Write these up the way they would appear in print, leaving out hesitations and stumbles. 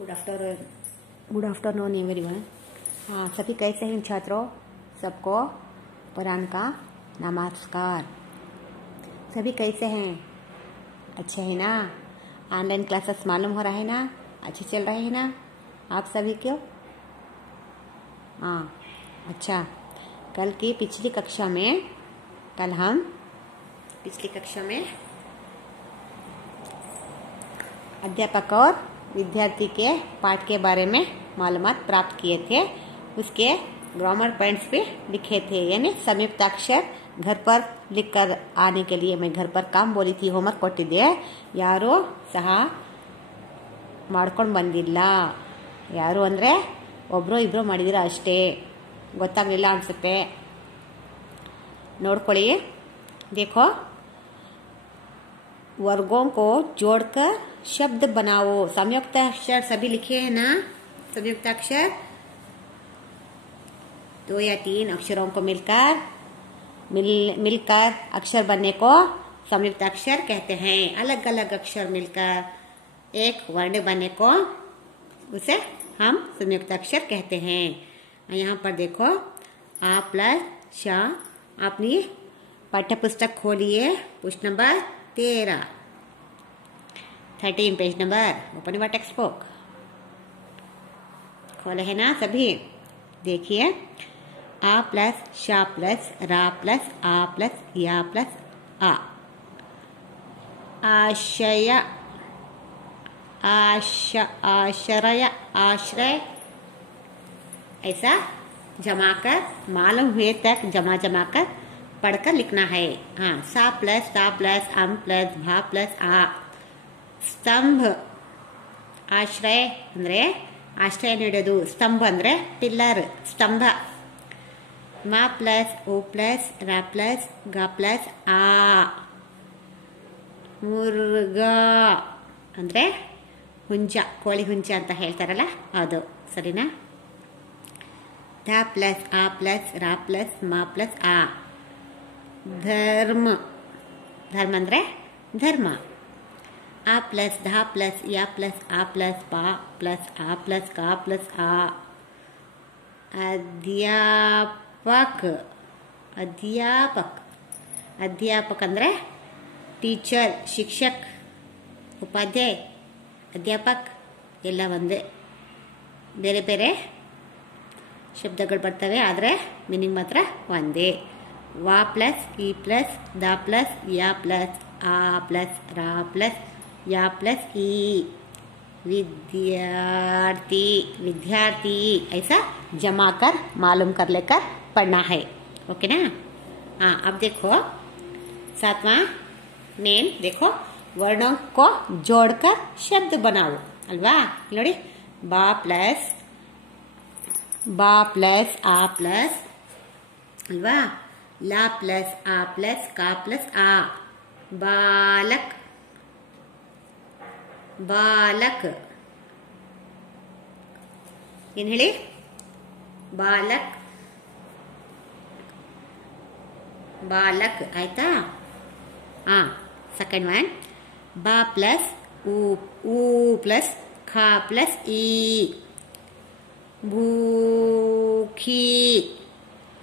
Good afternoon everyone. हाँ, सभी कैसे हैं छात्रों? सबको पुराण का नमस्कार। सभी कैसे हैं? अच्छे हैं ना? ऑनलाइन क्लासेस मालूम हो रहा है ना? अच्छे चल रहे हैं ना आप सभी क्यों? हाँ, अच्छा। पिछली कक्षा में अध्यापक और विद्यार्थी के पाठ के बारे में मालूमात प्राप्त किए थे। उसके ग्रामर पॉइंट्स भी लिखे थे, यानी संयुक्ताक्षर घर पर लिख कर आने के लिए मैं घर पर काम बोली थी, होमवर्क ಕೊಟ್ಟಿದ್ದೆ। ಯಾರು ಸಹ ಮಾಡ್ಕೊಂಡು ಬಂದಿಲ್ಲ। ಯಾರು ಅಂದ್ರೆ ಒಬ್ರು ಇಬ್ರು ಮಾಡಿದಿರ ಅಷ್ಟೇ, ಗೊತ್ತಾಗ್ಲಿಲ್ಲ ಅನ್ಸುತ್ತೆ। ನೋಡ್ಕೊಳ್ಳಿ। देखो, वर्गों को जोड़कर शब्द बनाओ। संयुक्त अक्षर सभी लिखे हैं ना? संयुक्त अक्षर 2 या 3 अक्षरों को मिलकर अक्षर बनने को संयुक्त अक्षर कहते हैं। अलग अलग अक्षर मिलकर एक वर्ण बनने को उसे हम संयुक्त अक्षर कहते हैं। यहाँ पर देखो, आ प्लस शा। अपनी पाठ्य पुस्तक खोलिए, पुष्ट number 13 page number. Open your text book. खोले है ना सभी? देखिए, आ प्लस शा प्लस रा प्लस आ प्लस या प्लस आ। आशय, आश्रय, आश्रय, ऐसा जमा कर मालूम हुए तक जमा कर पढ़कर लिखना है। हाँ, सा प्लस ता प्लस अम प्लस भा प्लस आ। ಸ್ತಂಭ, ಆಶ್ರಯ ಅಂದ್ರೆ ಆಶ್ರಯ ನೀಡೋದು, ಸ್ತಂಭ ಅಂದ್ರೆ ಪಿಲ್ಲರ್, ಸ್ತಂಭ। ಮಾ ಪ್ಲಸ್ ಓ ಪ್ಲಸ್ ರಾ ಪ್ಲಸ್ ಗ ಪ್ಲಸ್ ಆ। ಮುರ್ಗ ಅಂದ್ರೆ ಹುಂಜ, ಕೋಳಿ ಹುಂಜ ಅಂತ ಹೇಳ್ತಾರಲ್ಲ ಅದು, ಸರಿನಾ? ಧ ಪ್ಲಸ್ ಆ ಪ್ಲಸ್ ರಾ ಪ್ಲಸ್ ಮಾ ಪ್ಲಸ್ ಆ। ಧರ್ಮ, ಧರ್ಮ ಅಂದ್ರೆ ಧರ್ಮ। आ प्लस धा प्लस या प्लस आ प्लस पा प्लस आ प्लस का प्लस आ। अध्यापक, अध्यापक, अध्यापक ಅಂದ್ರೆ ಟೀಚರ್, ಶಿಕ್ಷಕ್, ಉಪಾಧ್ಯಾಯ, ಅಧ್ಯಾಪಕ್ ಎಲ್ಲ ಒಂದೇ, ಬೇರೆ ಬೇರೆ ಶಬ್ದಗಳು ಬರ್ತವೆ, ಆದರೆ ಮೀನಿಂಗ್ ಮಾತ್ರ ಒಂದೇ। ವಾ ಪ್ಲಸ್ ಇ ಪ್ಲಸ್ ದ ಪ್ಲಸ್ ಯಾ ಪ್ಲಸ್ आ प्लस रा प्लस या प्लस ई। विद्यार्थी, विद्यार्थी ऐसा जमा कर मालूम कर लेकर पढ़ना है। ओके ना? हाँ, अब देखो 7वां मेन, देखो वर्णों को जोड़कर शब्द बनाओ, अल्वा? नोड़ी, बा प्लस आ प्लस, अल्वा? ला प्लस आ प्लस का प्लस आ। बालक, बालक ಏನು ಹೇಳಿ? ಬಾಲಕ್, ಬಾಲಕ್ ಆಯ್ತಾ? ಹಾ, ಸೆಕೆಂಡ್ ಒನ್, ಬಾ ಪ್ಲಸ್ ಊ ಪ್ಲಸ್ ಖಾ ಪ್ಲಸ್ ಈ। ಭೂಖಿ,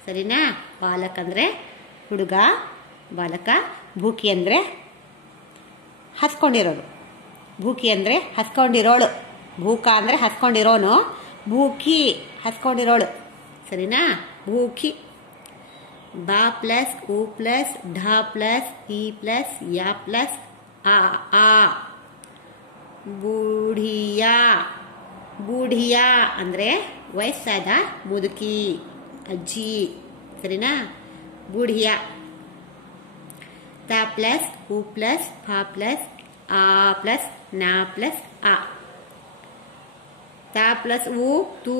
ಸರಿನಾ? ಬಾಲಕ್ ಅಂದ್ರೆ ಹುಡುಗ, ಬಾಲಕ। ಭೂಕಿ ಅಂದ್ರೆ ಹಸ್ಕೊಂಡಿರೋರು, ಭೂಕಿ ಅಂದ್ರೆ ಹಸ್ಕೊಂಡಿರೋಳು, ಭೂಕ ಅಂದ್ರೆ ಹಸ್ಕೊಂಡಿರೋನು, ಭೂಕಿ ಹಸ್ಕೊಂಡಿರೋಳು, ಸರಿನಾ? ಭೂಕಿ। ಬಾ ಪ್ಲಸ್ ಊ ಪ್ಲಸ್ ಢ ಪ್ಲಸ್ ಇ ಪ್ಲಸ್ ಯಾ ಪ್ಲಸ್ ಆ ಆ। ಬೂಢಿಯಾ, ಬೂಢಿಯಾ ಅಂದ್ರೆ ವಯಸ್ಸಾದ ಮುದುಕಿ, ಅಜ್ಜಿ, ಸರಿನಾ? ಬೂಢಿಯಾ। ता प्लस ऊ प्लस फा प्लस आ प्लस ना प्लस आ। ता प्लस ऊ तू।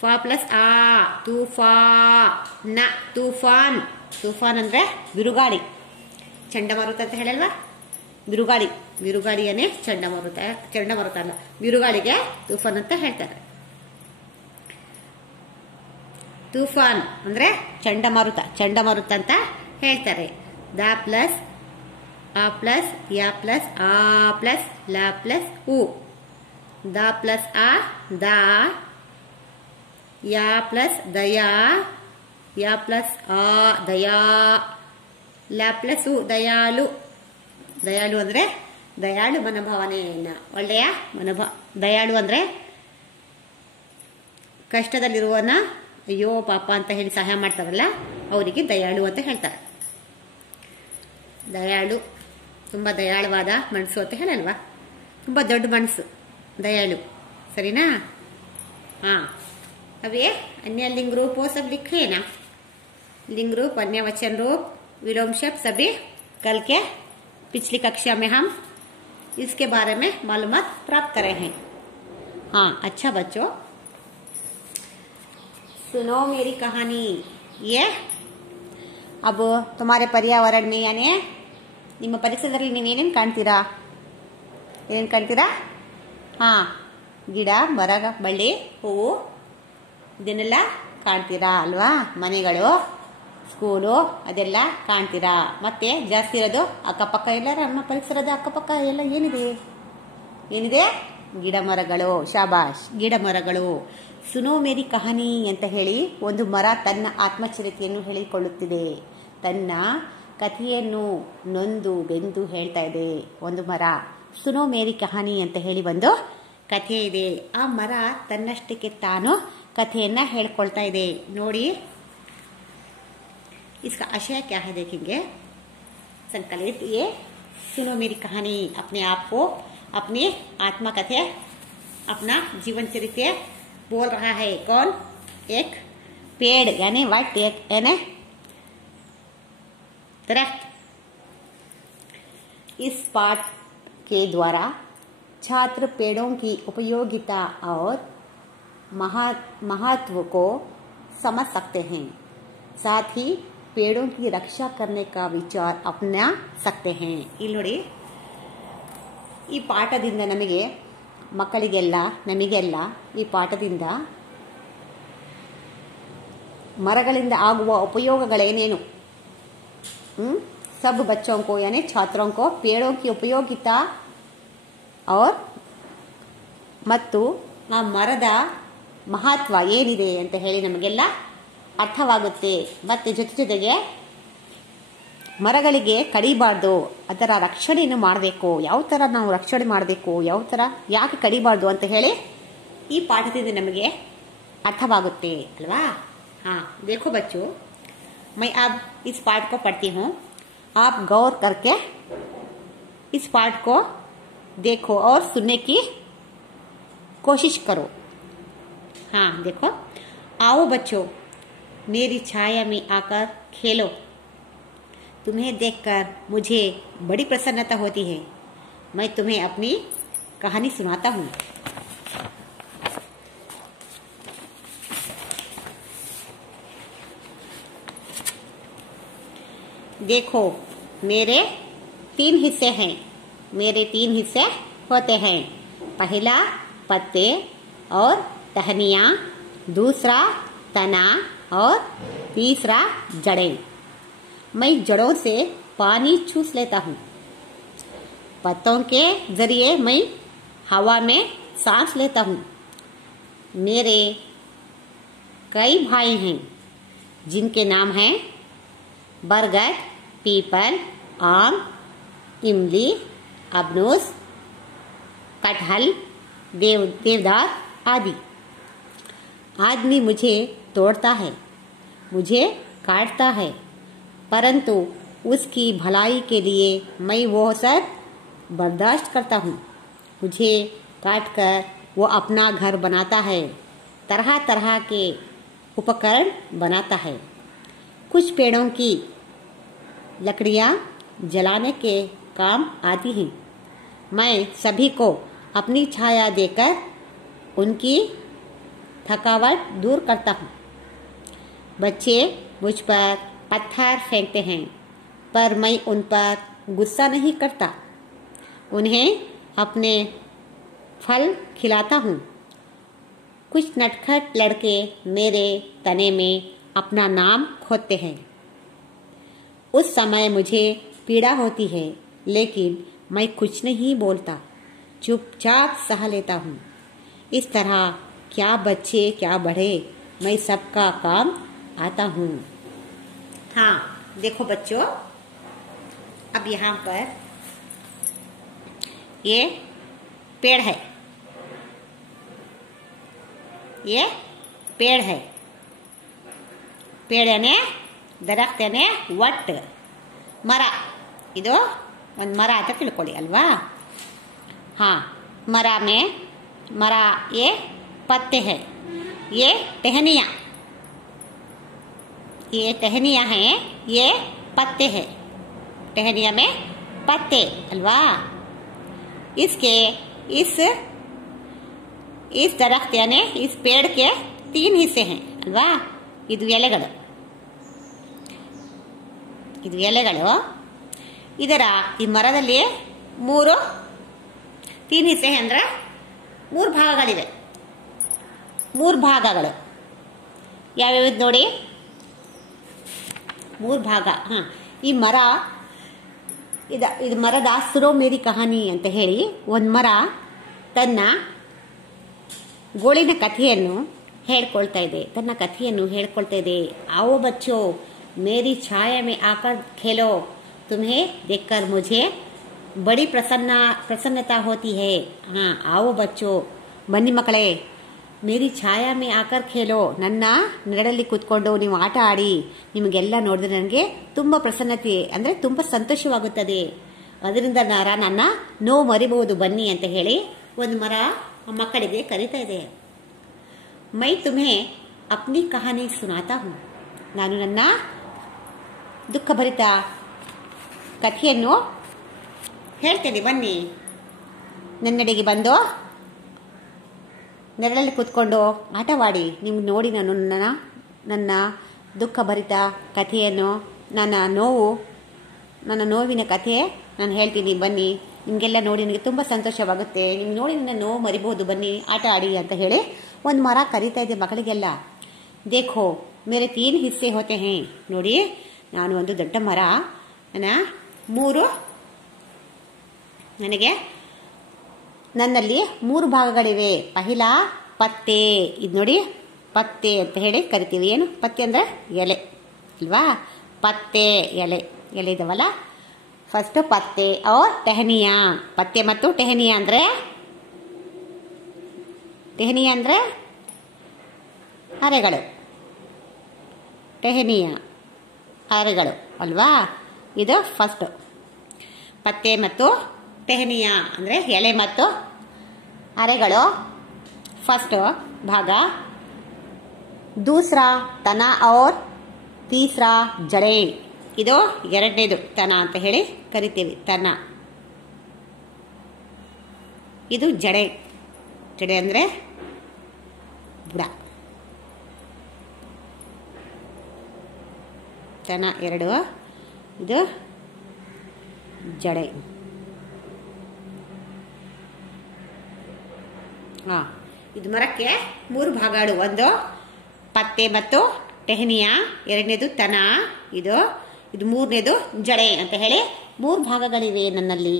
फा प्लस आ तूफा न तूफान। तूफान ಅಂದ್ರೆ ಬಿರುಗಾಳಿ, ಚಂಡಮಾರುತ ಅಂತ ಹೇಳಲ್ವಾ? ಬಿರುಗಾಳಿ, ಬಿರುಗಾಳಿಯನ್ನೇ ಚಂಡಮಾರುತ, ಚಂಡಮಾರುತ ಅಲ್ಲ, ಬಿರುಗಾಳಿಗೆ ತೂಫಾನ್ ಅಂತ ಹೇಳ್ತಾರೆ। ತೂಫಾನ್ ಅಂದ್ರೆ ಚಂಡಮಾರುತ, ಚಂಡಮಾರುತ ಅಂತ ಹೇಳ್ತಾರೆ। ದ ಪ್ಲಸ್ ಆ ಪ್ಲಸ್ ಯಾ ಪ್ಲಸ್ ಆ ಪ್ಲಸ್ ಲ ಪ್ಲಸ್ ಉ। दा प्लस आ दा, या प्लस दया, या प्लस आ दया, ಲ ಪ್ಲಸ್ ದಯಾಳು. ದಯಾಳು ಅಂದ್ರೆ ದಯಾಳು ಮನೋಭಾವನೆಯನ್ನ, ಒಳ್ಳೆಯ ಮನೋಭಾವ. ದಯಾಳು ಅಂದ್ರೆ ಕಷ್ಟದಲ್ಲಿರುವನ ಅಯ್ಯೋ ಪಾಪ ಅಂತ ಹೇಳಿ ಸಹಾಯ ಮಾಡ್ತಾರಲ್ಲ ಅವರಿಗೆ ದಯಾಳು ಅಂತ ಹೇಳ್ತಾರೆ. ದಯಾಳು ತುಂಬಾ ದಯಾಳವಾದ ಮನಸ್ಸು ಅಂತ ಹೇಳಲ್ವಾ, ತುಂಬಾ ದೊಡ್ಡ ಮನಸ್ಸು ದಯಾಳು, ಸರಿನಾ? हाँ, अब ये अन्य लिंग रूप वो सब लिखे ना, लिंग रूप, अन्य वचन रूप, विलोम शब्द सभी कल के पिछली कक्षा में हम इसके बारे में मालूमात प्राप्त करे हैं. हाँ अच्छा बच्चों, सुनो मेरी कहानी. ये अब तुम्हारे पर्यावरण में यानी ನಿಮ್ಮ ಪರಿಸರದಲ್ಲಿ ನೀವೇನೇನು ಕಾಣ್ತೀರಾ? ಏನೇನು ಕಾಣ್ತೀರಾ? ಹಾ, ಗಿಡ, ಮರ, ಬಳ್ಳಿ, ಹೂವು ಇದನ್ನೆಲ್ಲ ಕಾಣ್ತೀರಾ ಅಲ್ವಾ? ಮನೆಗಳು, ಸ್ಕೂಲು ಅದೆಲ್ಲ ಕಾಣ್ತೀರಾ. ಮತ್ತೆ ಜಾಸ್ತಿ ಇರೋದು ಅಕ್ಕಪಕ್ಕ ಎಲ್ಲ, ನಮ್ಮ ಪರಿಸರದ ಅಕ್ಕಪಕ್ಕ ಎಲ್ಲ ಏನಿದೆ? ಏನಿದೆ? ಗಿಡ ಮರಗಳು. ಶಾಬಾಷ್, ಗಿಡ ಮರಗಳು. ಸುನೋ ಮೇರಿ ಕಹಾನಿ ಅಂತ ಹೇಳಿ ಒಂದು ಮರ ತನ್ನ ಆತ್ಮಚರಿತೆಯನ್ನು ಹೇಳಿಕೊಳ್ಳುತ್ತಿದೆ. ತನ್ನ ಕಥೆಯನ್ನು ನೊಂದು ಬೆಂದು ಹೇಳ್ತಾ ಇದೆ ಒಂದು ಮರ. ಸುನೋ ಮೇರಿ ಕಹಾನಿ ಅಂತ ಹೇಳಿ ಒಂದು ಕಥೆ ಇದೆ. ಆ ಮರ ತನ್ನಷ್ಟಕ್ಕೆ ತಾನು ಕಥೆಯನ್ನ ಹೇಳ್ಕೊಳ್ತಾ ಇದೆ. ನೋಡಿ, इसका आशय क्या है देखेंगे. संकलित ये सुनो मेरी कहानी अपने आप को, अपनी आत्मा कथे, अपना जीवन चरित्र बोल रहा है. कौन? एक पेड़ यानी वाट, एक यानी दरख्त. इस पाठ के द्वारा छात्र पेड़ों की उपयोगिता और महत्व को समझ सकते हैं. साथ ही पेड़ों की रक्षा करने का विचार अपना सकते हैं. ಇಲ್ಲಿ ನೋಡಿ, ಈ ಪಾಠದಿಂದ ನಮಗೆ, ಮಕ್ಕಳಿಗೆಲ್ಲ, ನಮಗೆಲ್ಲ ಈ ಪಾಠದಿಂದ ಮರಗಳಿಂದ ಆಗುವ ಉಪಯೋಗಗಳೇನೇನು, सब बच्चों को यानी छात्रों को पेड़ों की उपयोगिता और ಮತ್ತು ಆ ಮರದ ಮಹತ್ವ ಏನಿದೆ ಅಂತ ಹೇಳಿ ನಮಗೆಲ್ಲ ಅರ್ಥವಾಗುತ್ತೆ. ಮತ್ತೆ ಜೊತೆಗೆ ಮರಗಳಿಗೆ ಕಡಿಬಾರ್ದು, ಅದರ ರಕ್ಷಣೆಯನ್ನು ಮಾಡಬೇಕು, ಯಾವ ಥರ ನಾವು ರಕ್ಷಣೆ ಮಾಡಬೇಕು, ಯಾವ ಥರ ಯಾಕೆ ಕಡಿಬಾರ್ದು ಅಂತ ಹೇಳಿ ಈ ಪಾಠದಿಂದ ನಮಗೆ ಅರ್ಥವಾಗುತ್ತೆ ಅಲ್ವಾ? हाँ देखो बच्चों, मैं अब इस पाठ को पढ़ती हूँ. आप गौर करके इस पाठ को देखो और सुनने की कोशिश करो. हाँ देखो, आओ बच्चों मेरी छाया में आकर खेलो. तुम्हें देखकर मुझे बड़ी प्रसन्नता होती है. मैं तुम्हें अपनी कहानी सुनाता हूँ. देखो, मेरे 3 हिस्से हैं. मेरे 3 हिस्से होते हैं. पहला पत्ते और टहनियाँ, दूसरा तना और तीसरा जड़ें. मैं जड़ों से पानी चूस लेता हूँ. पत्तों के जरिए मैं हवा में सांस लेता हूँ. मेरे कई भाई हैं जिनके नाम हैं बरगद, पीपल, आम, इमली, अबनूस, कटहल, देवदार आदि. आदमी मुझे तोड़ता है, मुझे काटता है, परंतु उसकी भलाई के लिए मैं वो सब बर्दाश्त करता हूँ. मुझे काटकर वो अपना घर बनाता है, तरह तरह के उपकरण बनाता है. कुछ पेड़ों की लकड़ियाँ जलाने के काम आती हैं. मैं सभी को अपनी छाया देकर उनकी थकावट दूर करता हूँ. बच्चे मुझ पर पत्थर फेंकते हैं, पर मैं उन पर गुस्सा नहीं करता. उन्हें अपने फल खिलाता हूँ. कुछ नटखट लड़के मेरे तने में अपना नाम खोदते हैं. उस समय मुझे पीड़ा होती है, लेकिन मैं कुछ नहीं बोलता, चुपचाप सह लेता हूँ. इस तरह क्या बच्चे क्या बड़े मैं सबका काम आता हूँ। हाँ देखो बच्चों, अब यहाँ पर ये पेड़ है, ये पेड़ है, पेड़ यानी ದರಖ್ತ್ ಯಾನೆ ವಟ್, ಮರ, ಇದು ಒಂದು ಮರ ಅಂತ ತಿಳ್ಕೊಳ್ಳಿ ಅಲ್ವಾ. हाँ मरा ये पत्ते है, ये टहनियाँ हैं, ये पत्ते हैं, टहनिया में पत्ते अल्वा. इसके इस दरख्त यानी इस पेड़ के 3 हिस्से हैं अल्वा. ಇದು ಎಲೆಗಳು, ಇದರ ಈ ಮರದಲ್ಲಿ 3 ಹಿಸ್ಸೆ ಅಂದ್ರೆ 3 ಭಾಗಗಳಿವೆ. 3 ಭಾಗಗಳು ಯಾವ್ಯಾವ ನೋಡಿ, 3 ಭಾಗ. ಈ ಮರ ಇದು ಮರದ ಸುರೋ ಮೇರಿ ಕಹಾನಿ ಅಂತ ಹೇಳಿ ಒಂದು ಮರ ತನ್ನ ಗೋಳಿನ ಕಥೆಯನ್ನು ಹೇಳ್ಕೊಳ್ತಾ ಇದೆ. आओ बच्चों मेरी छाया में आकर खेलो, तुम्हें देखकर मुझे बड़ी प्रसन्नता होती है. हाँ आओ बच्चों, बन्नी मಕ್ಕಳೇ, ಮೇರಿ ಛಾಯಾ ಮೇ ಆಕರ್ ಖೇಲೋ, ನನ್ನ ನೆರಳಲ್ಲಿ ಕೂತ್ಕೊಂಡು ನೀವು ಆಟ ಆಡಿ, ನಿಮಗೆಲ್ಲ ನೋಡಿದ್ರೆ ನನಗೆ ತುಂಬಾ ಪ್ರಸನ್ನತೆ ಅಂದ್ರೆ ತುಂಬಾ ಸಂತೋಷವಾಗುತ್ತದೆ. ಅದರಿಂದ ನನ್ನ ನೋವು ಮರಿಬಹುದು ಬನ್ನಿ ಅಂತ ಹೇಳಿ ಒಂದು ಮರ ಮಕ್ಕಳಿಗೆ ಕರೀತಾ ಇದೆ. ಮೈ ತುಮ್ಹೆ ಅಪ್ನಿ ಕಹಾನಿ ಸುನಾತಾ ಹೂಂ, ನಾನು ನನ್ನ ದುಃಖಭರಿತ ಕಥೆಯನ್ನು ಹೇಳ್ತೇನೆ, ಬನ್ನಿ ನನ್ನೆಡೆಗೆ ಬಂದು ನೆರಳಲ್ಲಿ ಕೂತ್ಕೊಂಡು ಆಟವಾಡಿ, ನಿಮ್ಗೆ ನೋಡಿ ನಾನು ನನ್ನ ದುಃಖಭರಿತ ಕಥೆಯನ್ನು, ನನ್ನ ನೋವಿನ ಕಥೆ ನಾನು ಹೇಳ್ತೀನಿ, ಬನ್ನಿ ನಿಮಗೆಲ್ಲ ನೋಡಿ ನನಗೆ ತುಂಬ ಸಂತೋಷವಾಗುತ್ತೆ, ನಿಮ್ಗೆ ನೋಡಿ ನನ್ನ ನೋವು ಮರಿಬಹುದು, ಬನ್ನಿ ಆಟ ಆಡಿ ಅಂತ ಹೇಳಿ ಒಂದು ಮರ ಕರೀತಾ ಇದೆ ಮಕ್ಕಳಿಗೆಲ್ಲ. ದೇಖೋ ಮೇರೆ 3 ಹಿಸ್ಸೆ ಹೋತೆ ಹೇ, ನೋಡಿ ನಾನು ಒಂದು ದೊಡ್ಡ ಮರ, ನನ್ನಲ್ಲಿ 3 ಭಾಗಗಳಿವೆ. ಪಹಿಲಾ ಪತ್ತೆ, ಇದು ನೋಡಿ ಪತ್ತೆ ಅಂತ ಹೇಳಿ ಕರಿತೀವಿ. ಏನು ಪತ್ತೆ ಅಂದ್ರೆ ಎಲೆ ಅಲ್ವಾ, ಪತ್ತೆ ಎಲೆ ಇದಾವಲ್ಲ. ಫಸ್ಟ್ ಪತ್ತೆ और ಟಹನಿಯಾ, ಪತ್ತೆ ಮತ್ತು ಟಹನಿಯಾ ಅಂದ್ರೆ ಅರೆಗಳು, ಟಹನಿಯಾ ಅರೆಗಳು ಅಲ್ವಾ. ಇದು ಫಸ್ಟ್ ಪತ್ತೆ ಮತ್ತು ಟಹನಿಯಾ ಅಂದ್ರೆ ಎಲೆ ಮತ್ತು ಅರೆಗಳು ಫಸ್ಟ್ ಭಾಗ. दूसरा तना और तीसरा जड़े, ಇದು ಎರಡನೇದು ತನ ಅಂತ ಹೇಳಿ ಕರಿತೀವಿ. ತನ ಇದು ಜಡೆ ಅಂದ್ರೆ ಬುಡ. ತನ 2, ಇದು ಜಡೆ. ಇದು ಮರಕ್ಕೆ 3 ಭಾಗಗಳು, ಒಂದು ಪತ್ತೆ ಮತ್ತು ಟೆಹನಿಯಾ, ಎರಡನೇದು ತನ, ಇದು ಮೂರನೇದು ಜಡೆ ಅಂತ ಹೇಳಿ 3 ಭಾಗಗಳಿವೆ ನನ್ನಲ್ಲಿ.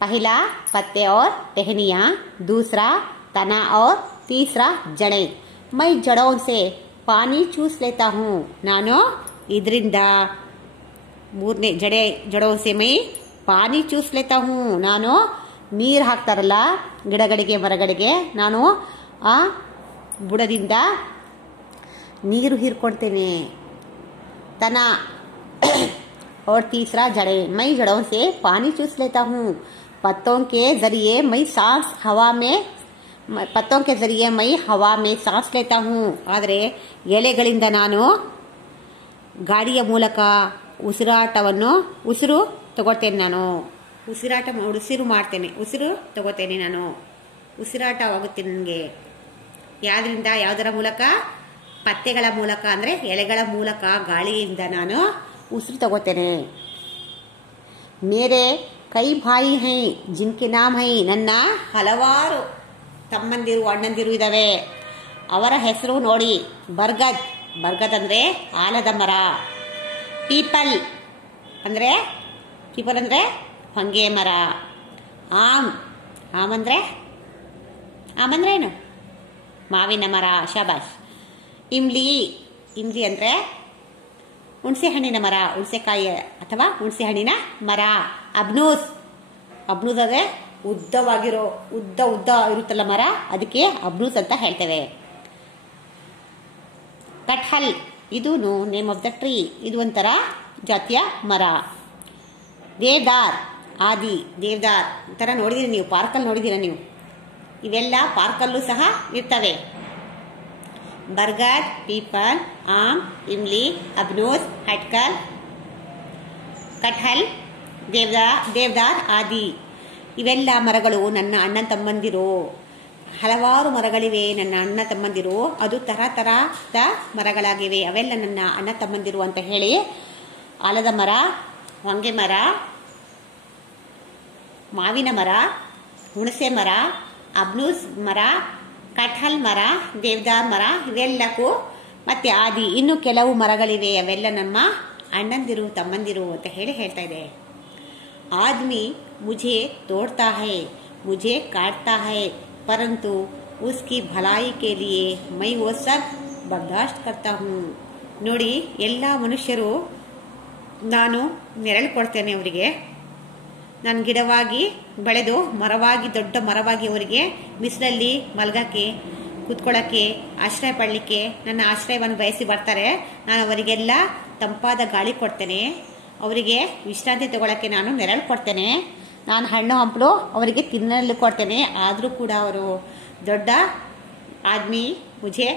पहला पत्ते और टहनियाँ, दूसरा तना और तीसरा जड़े. मैं जड़ों से पानी चूस लेता हूँ, ನಾನು ಇದರಿಂದ ಮೂರನೇ ಜಡೋं से मैं पानी चूस लेता हूँ, ನಾನು ನೀರು ಹಾಕ್ತಾರಲ್ಲ ಗಿಡಗಳಿಗೆ ಮರಗಳಿಗೆ, ನಾನು ಆ ಬುಡದಿಂದ ನೀರು ಹೀರ್ಕೊಳ್ತೇನೆ. तना और तीसरा जड़े, मैं जड़ों से पानी चूस लेता हूँ. पत्तों के जरिए मैं हवा में सांस लेता हूँ. ಆದರೆ ಎಲೆಗಳಿಂದ ನಾನು ಗಾಳಿಯ ಮೂಲಕ ಉಸಿರು ತಗೊಳ್ತೇನೆ. ನಾನು ಉಸಿರು ತಗೋತೇನೆ, ನಾನು ಉಸಿರಾಟವಾಗುತ್ತೆ ನನಗೆ. ಯಾವುದರ ಮೂಲಕ? ಪತ್ತೆಗಳ ಮೂಲಕ ಅಂದ್ರೆ ಎಲೆಗಳ ಮೂಲಕ, ಗಾಳಿಯಿಂದ ನಾನು ಉಸಿರು ತಗೋತೇನೆ. ಮೇರೆ ಕೈ ಭಾಯಿ ಹೈ ಜಿನ್ಕೆ ನಾಮ್ ಹೈ, ನನ್ನ ಹಲವಾರು ತಮ್ಮಂದಿರು ಅಣ್ಣಂದಿರು ಇದಾವೆ, ಅವರ ಹೆಸರು ನೋಡಿ. ಬರ್ಗದ್ ಅಂದ್ರೆ ಆಲದ ಮರ. ಪೀಪಲ್ ಅಂದ್ರೆ ಹೊಂಗೆ ಮರ. ಆಮ್ ಅಂದ್ರೆ ಆಮ್ ಅಂದ್ರೆ ಏನು? ಮಾವಿನ ಮರ. ಶಾಬಾಷ್. ಇಮ್ಲಿ. ಇಮ್ಲಿ ಅಂದರೆ ಹುಣಸೆ ಹಣ್ಣಿನ ಮರ, ಹುಣಸೆಕಾಯಿ ಅಥವಾ ಹುಣಸೆ ಹಣ್ಣಿನ ಮರ. ಅಬ್ನೂಸ್. ಅಬ್ನೂಸ್ ಅಂದರೆ ಉದ್ದವಾಗಿರೋ ಉದ್ದ ಇರುತ್ತಲ್ಲ ಮರ, ಅದಕ್ಕೆ ಅಬ್ನೂಸ್ ಅಂತ ಹೇಳ್ತೇವೆ. ಕಟ್ಹಲ್. ಇದು ನೇಮ್ ಆಫ್ ದ ಟ್ರೀ. ಇದು ಒಂಥರ ಜಾತಿಯ ಮರ. ದೇವದಾರ್. ಆದಿ. ದೇವದಾರ್ ಥರ ನೋಡಿದೀರಿ ನೀವು, ಪಾರ್ಕಲ್ಲಿ ನೋಡಿದ್ದೀರ ನೀವು. ಇವೆಲ್ಲ ಪಾರ್ಕಲ್ಲೂ ಸಹ ಇರ್ತವೆ. ಬರ್ಗದ್, ಪೀಪಲ್, ಆಮ್, ಇಮ್ಲಿ, ಅಬ್ನೂಸ್, ಹಟ್ಕಲ್, ಕಟ್ಹಲ್, ದೇವದಾರ್, ಆದಿ. ಇವೆಲ್ಲ ಮರಗಳು ನನ್ನ ಅಣ್ಣ ತಮ್ಮಂದಿರು. ಹಲವಾರು ಮರಗಳಿವೆ ನನ್ನ ಅಣ್ಣ ತಮ್ಮಂದಿರು. ಅದು ತರತರದ ಮರಗಳಾಗಿವೆ. ಅವೆಲ್ಲ ನನ್ನ ಅಣ್ಣ ತಮ್ಮಂದಿರು ಅಂತ ಹೇಳಿ ಆಲದ ಮರ, ಹೊಂಗೆ ಮರ, ಮಾವಿನ ಮರ, ಹುಣಸೆ ಮರ, ಅಬ್ನೂಸ್ ಮರ, ಕಟ್ಹಲ್ ಮರ, ದೇವದಾರ್ ಮರ ಇವೆಲ್ಲಕ್ಕೂ ಮತ್ತೆ ಆದಿ ಇನ್ನು ಕೆಲವು ಮರಗಳಿವೆ. ಅವೆಲ್ಲ ನಮ್ಮ ಅಣ್ಣಂದಿರು ತಮ್ಮಂದಿರು ಅಂತ ಹೇಳಿ ಹೇಳ್ತಾ ಇದೆ. आदमी मुझे तोड़ता है, मुझे काटता है, परंतु उसकी भलाई के लिए मैं वो सब बर्दाश्त करता हूँ. ನೋಡಿ, ಎಲ್ಲ ಮನುಷ್ಯರು ನಾನು ನೆರಳು ಕೊಡ್ತೇನೆ ಅವರಿಗೆ. ನಾನು ಗಿಡವಾಗಿ ಬೆಳೆದು ಮರವಾಗಿ ದೊಡ್ಡ ಮರವಾಗಿ ಅವರಿಗೆ ಬಿಸಿಲಲ್ಲಿ ಮಲಗಕ್ಕೆ, ಕೂತ್ಕೊಳ್ಳೋಕ್ಕೆ, ಆಶ್ರಯ ಪಡಲಿಕ್ಕೆ ನನ್ನ ಆಶ್ರಯವನ್ನು ಬಯಸಿ ಬರ್ತಾರೆ. ನಾನು ಅವರಿಗೆಲ್ಲ ತಂಪಾದ ಗಾಳಿ ಕೊಡ್ತೇನೆ. ಅವರಿಗೆ ವಿಶ್ರಾಂತಿ ತಗೊಳ್ಳೋಕ್ಕೆ ನಾನು ನೆರಳು ಕೊಡ್ತೇನೆ. ನಾನು ಹಣ್ಣು ಹಂಪಲು ಅವರಿಗೆ ತಿನ್ನಲು ಕೊಡ್ತೇನೆ. ಆದರೂ ಕೂಡ ಅವರು ದೊಡ್ಡ ಆದ್ಮಿ ಮುಜೆ